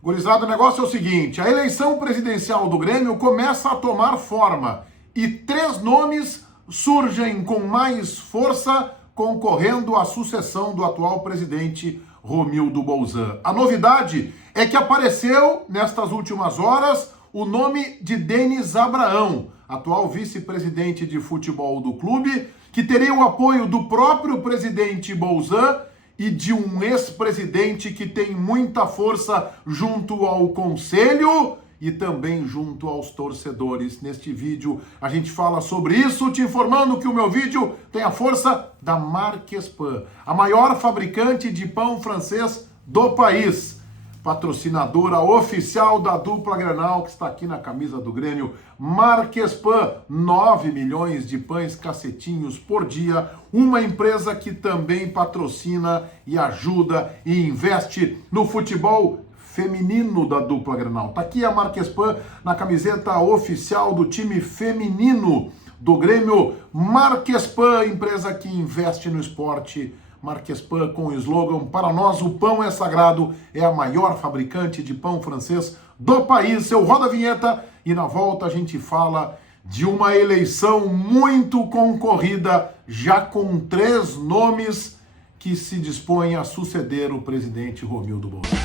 Gurizada, o negócio é o seguinte, a eleição presidencial do Grêmio começa a tomar forma e 3 nomes surgem com mais força concorrendo à sucessão do atual presidente Romildo Bolzan. A novidade é que apareceu nestas últimas horas o nome de Denis Abraão, atual vice-presidente de futebol do clube, que teria o apoio do próprio presidente Bolzan e de um ex-presidente que tem muita força junto ao conselho e também junto aos torcedores. Neste vídeo a gente fala sobre isso, te informando que o meu vídeo tem a força da Marquespan, a maior fabricante de pão francês do país. Patrocinadora oficial da dupla Grenal, que está aqui na camisa do Grêmio. Marquespan, 9 milhões de pães cacetinhos por dia. Uma empresa que também patrocina e ajuda e investe no futebol feminino da dupla Grenal. Tá aqui a Marquespan na camiseta oficial do time feminino do Grêmio. Marquespan, empresa que investe no esporte. Marquespan com o slogan: para nós o pão é sagrado, é a maior fabricante de pão francês do país. Eu rodo a vinheta e na volta a gente fala de uma eleição muito concorrida, já com 3 nomes que se dispõem a suceder o presidente Romildo Bolzan.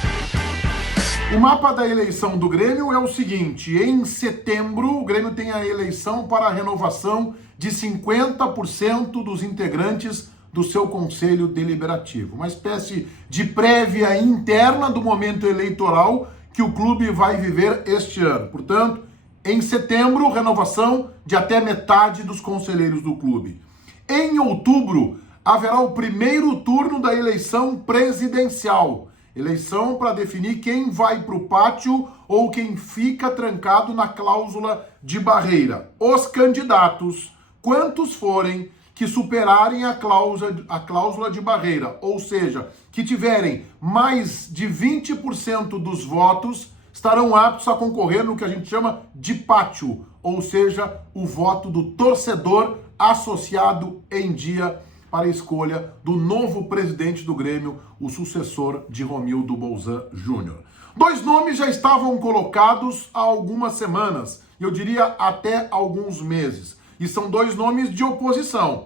O mapa da eleição do Grêmio é o seguinte: em setembro o Grêmio tem a eleição para a renovação de 50% dos integrantes do seu Conselho Deliberativo. Uma espécie de prévia interna do momento eleitoral que o clube vai viver este ano. Portanto, em setembro, renovação de até metade dos conselheiros do clube. Em outubro, haverá o primeiro turno da eleição presidencial. Eleição para definir quem vai para o pátio ou quem fica trancado na cláusula de barreira. Os candidatos, quantos forem, que superarem a cláusula de barreira, ou seja, que tiverem mais de 20% dos votos, estarão aptos a concorrer no que a gente chama de pátio, ou seja, o voto do torcedor associado em dia para a escolha do novo presidente do Grêmio, o sucessor de Romildo Bolzan Júnior. 2 nomes já estavam colocados há algumas semanas, eu diria até alguns meses. E são 2 nomes de oposição.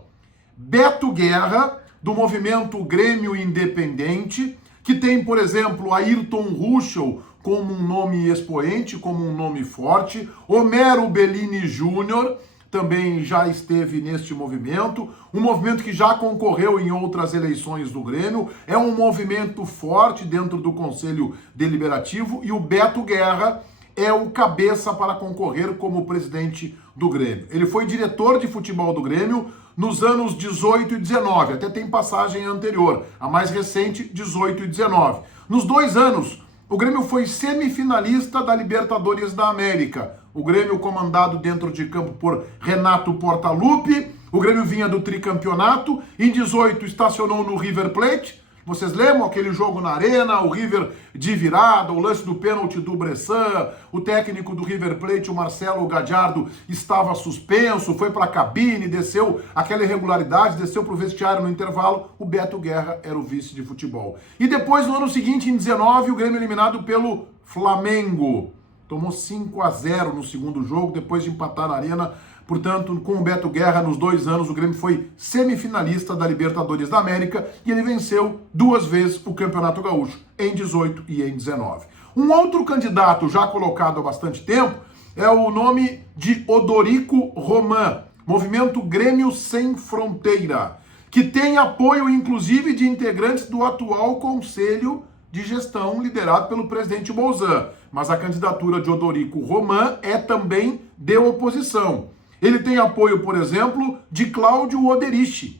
Beto Guerra, do movimento Grêmio Independente, que tem, por exemplo, Ayrton Ruschel como um nome expoente, como um nome forte. Homero Bellini Júnior também já esteve neste movimento. Um movimento que já concorreu em outras eleições do Grêmio. É um movimento forte dentro do Conselho Deliberativo. E o Beto Guerra é o cabeça para concorrer como presidente do Grêmio. Ele foi diretor de futebol do Grêmio nos anos 18 e 19, até tem passagem anterior, a mais recente, 18 e 19. Nos 2 anos, o Grêmio foi semifinalista da Libertadores da América. O Grêmio comandado dentro de campo por Renato Portaluppi. O Grêmio vinha do tricampeonato. Em 18 estacionou no River Plate. Vocês lembram aquele jogo na Arena, o River de virada, o lance do pênalti do Bressan, o técnico do River Plate, o Marcelo Gadiardo, estava suspenso, foi para a cabine, desceu aquela irregularidade, desceu para o vestiário no intervalo, o Beto Guerra era o vice de futebol. E depois, no ano seguinte, em 19, o Grêmio eliminado pelo Flamengo. Tomou 5-0 no segundo jogo, depois de empatar na Arena. Portanto, com o Beto Guerra, nos 2 anos, o Grêmio foi semifinalista da Libertadores da América e ele venceu 2 vezes o Campeonato Gaúcho, em 18 e em 19. Um outro candidato já colocado há bastante tempo é o nome de Odorico Roman, movimento Grêmio Sem Fronteira, que tem apoio, inclusive, de integrantes do atual Conselho de Gestão, liderado pelo presidente Bolzan. Mas a candidatura de Odorico Roman é também de oposição. Ele tem apoio, por exemplo, de Cláudio Oderich.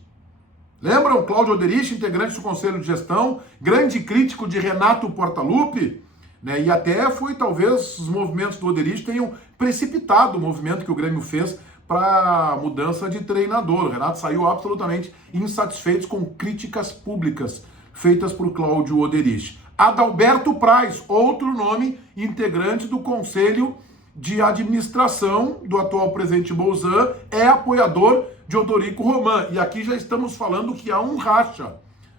Lembram? Cláudio Oderich, integrante do Conselho de Gestão, grande crítico de Renato Portaluppi, né? E até foi, talvez, os movimentos do Oderich tenham precipitado o movimento que o Grêmio fez para a mudança de treinador. O Renato saiu absolutamente insatisfeito com críticas públicas feitas por Cláudio Oderich. Adalberto Praz, outro nome integrante do Conselho de Administração do atual presidente Bolzan, é apoiador de Odorico Roman. E aqui já estamos falando que há um racha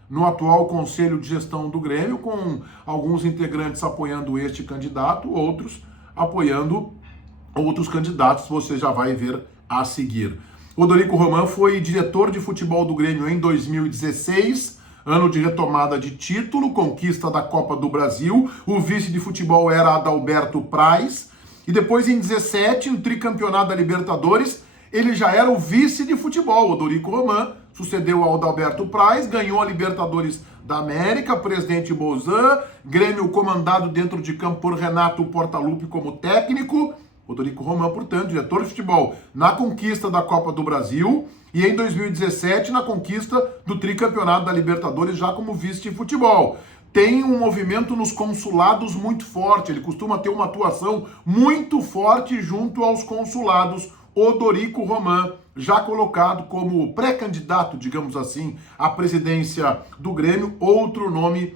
no atual Conselho de Gestão do Grêmio, com alguns integrantes apoiando este candidato, outros apoiando outros candidatos, você já vai ver a seguir. Odorico Roman foi diretor de futebol do Grêmio em 2016, ano de retomada de título, conquista da Copa do Brasil. O vice de futebol era Adalberto Praz. E depois, em 17, no tricampeonato da Libertadores, ele já era o vice de futebol. Odorico Roman sucedeu ao Adalberto Praz, ganhou a Libertadores da América, presidente Bolzan, Grêmio comandado dentro de campo por Renato Portaluppi como técnico. Odorico Roman, portanto, diretor de futebol na conquista da Copa do Brasil e em 2017 na conquista do tricampeonato da Libertadores já como vice de futebol. Tem um movimento nos consulados muito forte, ele costuma ter uma atuação muito forte junto aos consulados. Odorico Roman, já colocado como pré-candidato, digamos assim, à presidência do Grêmio, outro nome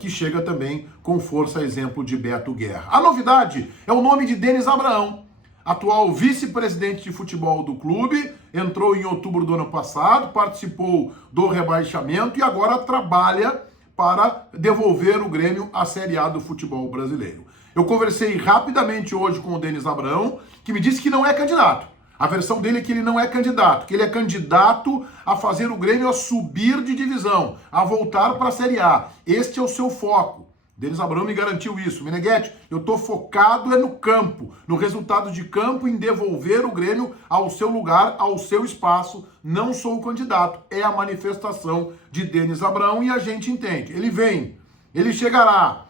que chega também com força, exemplo de Beto Guerra. A novidade é o nome de Denis Abraão, atual vice-presidente de futebol do clube, entrou em outubro do ano passado, participou do rebaixamento e agora trabalha para devolver o Grêmio à Série A do futebol brasileiro. Eu conversei rapidamente hoje com o Denis Abraão, que me disse que não é candidato. A versão dele é que ele não é candidato, que ele é candidato a fazer o Grêmio a subir de divisão, a voltar para a Série A. Este é o seu foco. Denis Abraão me garantiu isso. Meneghetti, eu estou focado no campo, no resultado de campo, em devolver o Grêmio ao seu lugar, ao seu espaço. Não sou o candidato. É a manifestação de Denis Abraão e a gente entende. Ele vem, ele chegará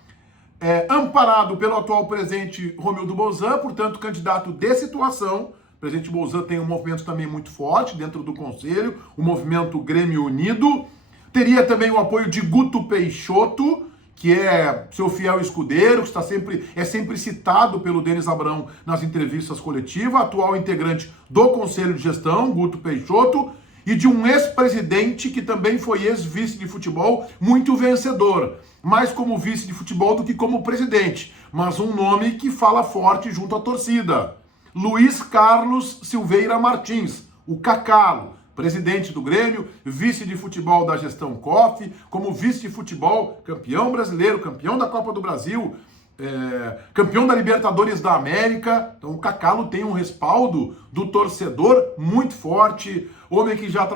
amparado pelo atual presidente Romildo Bolzan, portanto, candidato de situação. O presidente Bolzan tem um movimento também muito forte dentro do Conselho, o movimento Grêmio Unido. Teria também o apoio de Guto Peixoto, que é seu fiel escudeiro, que é sempre citado pelo Denis Abraão nas entrevistas coletivas, atual integrante do Conselho de Gestão, Guto Peixoto, e de um ex-presidente que também foi ex-vice de futebol, muito vencedor, mais como vice de futebol do que como presidente, mas um nome que fala forte junto à torcida. Luiz Carlos Silveira Martins, o Cacalo, presidente do Grêmio, vice de futebol da gestão COF, como vice de futebol, campeão brasileiro, campeão da Copa do Brasil, campeão da Libertadores da América. Então o Cacalo tem um respaldo do torcedor muito forte, homem que já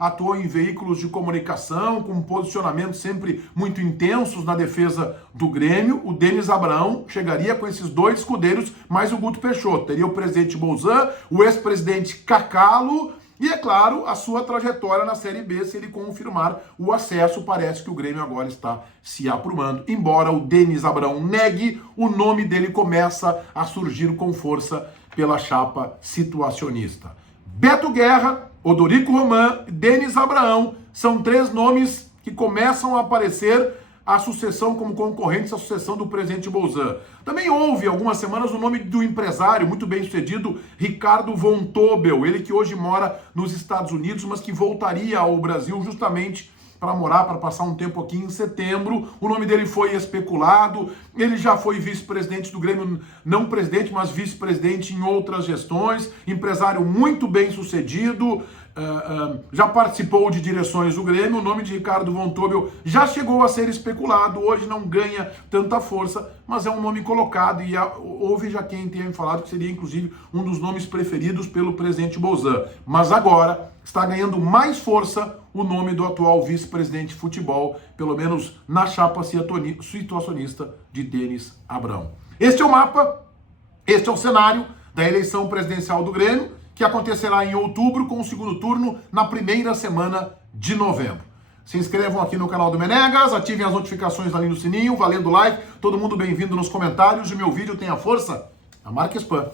atuou em veículos de comunicação, com posicionamentos sempre muito intensos na defesa do Grêmio. O Denis Abraão chegaria com esses dois escudeiros, mais o Guto Peixoto. Teria o presidente Bolzan, o ex-presidente Cacalo, e, é claro, a sua trajetória na Série B, se ele confirmar o acesso. Parece que o Grêmio agora está se aprumando. Embora o Denis Abraão negue, o nome dele começa a surgir com força pela chapa situacionista. Beto Guerra, Odorico Roman, Denis Abraão são três nomes que começam a aparecer a sucessão como concorrentes à sucessão do presidente Bolzan. Também houve, algumas semanas, o nome do empresário muito bem sucedido, Ricardo Von Tobel, ele que hoje mora nos Estados Unidos, mas que voltaria ao Brasil justamente para morar, para passar um tempo aqui em setembro. O nome dele foi especulado, ele já foi vice-presidente do Grêmio, não presidente, mas vice-presidente em outras gestões, empresário muito bem sucedido, já participou de direções do Grêmio. O nome de Ricardo Von Tobel já chegou a ser especulado, hoje não ganha tanta força, mas é um nome colocado e houve já quem tenha falado que seria inclusive um dos nomes preferidos pelo presidente Bolzan. Mas agora está ganhando mais força o nome do atual vice-presidente de futebol, pelo menos na chapa situacionista de Denis Abraão. Este é o mapa, este é o cenário da eleição presidencial do Grêmio, que acontecerá em outubro, com o segundo turno na primeira semana de novembro. Se inscrevam aqui no canal do Menegas, ativem as notificações ali no sininho, valendo like, todo mundo bem-vindo nos comentários. O meu vídeo tem a força da Marquespan.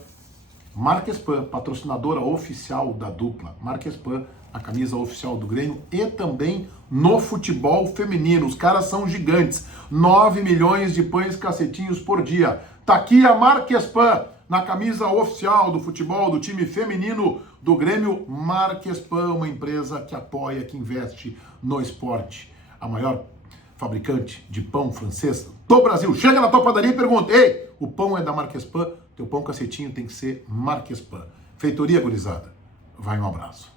Marquespan, patrocinadora oficial da dupla. Marquespan, a camisa oficial do Grêmio e também no futebol feminino. Os caras são gigantes. 9 milhões de pães cacetinhos por dia. Tá aqui a Marquespan na camisa oficial do futebol do time feminino do Grêmio. Marquespan, uma empresa que apoia, que investe no esporte. A maior fabricante de pão francês do Brasil. Chega na tua padaria e pergunta: ei, o pão é da Marquespan? Teu pão cacetinho tem que ser Marquespan. Feitoria gurizada. Vai, um abraço.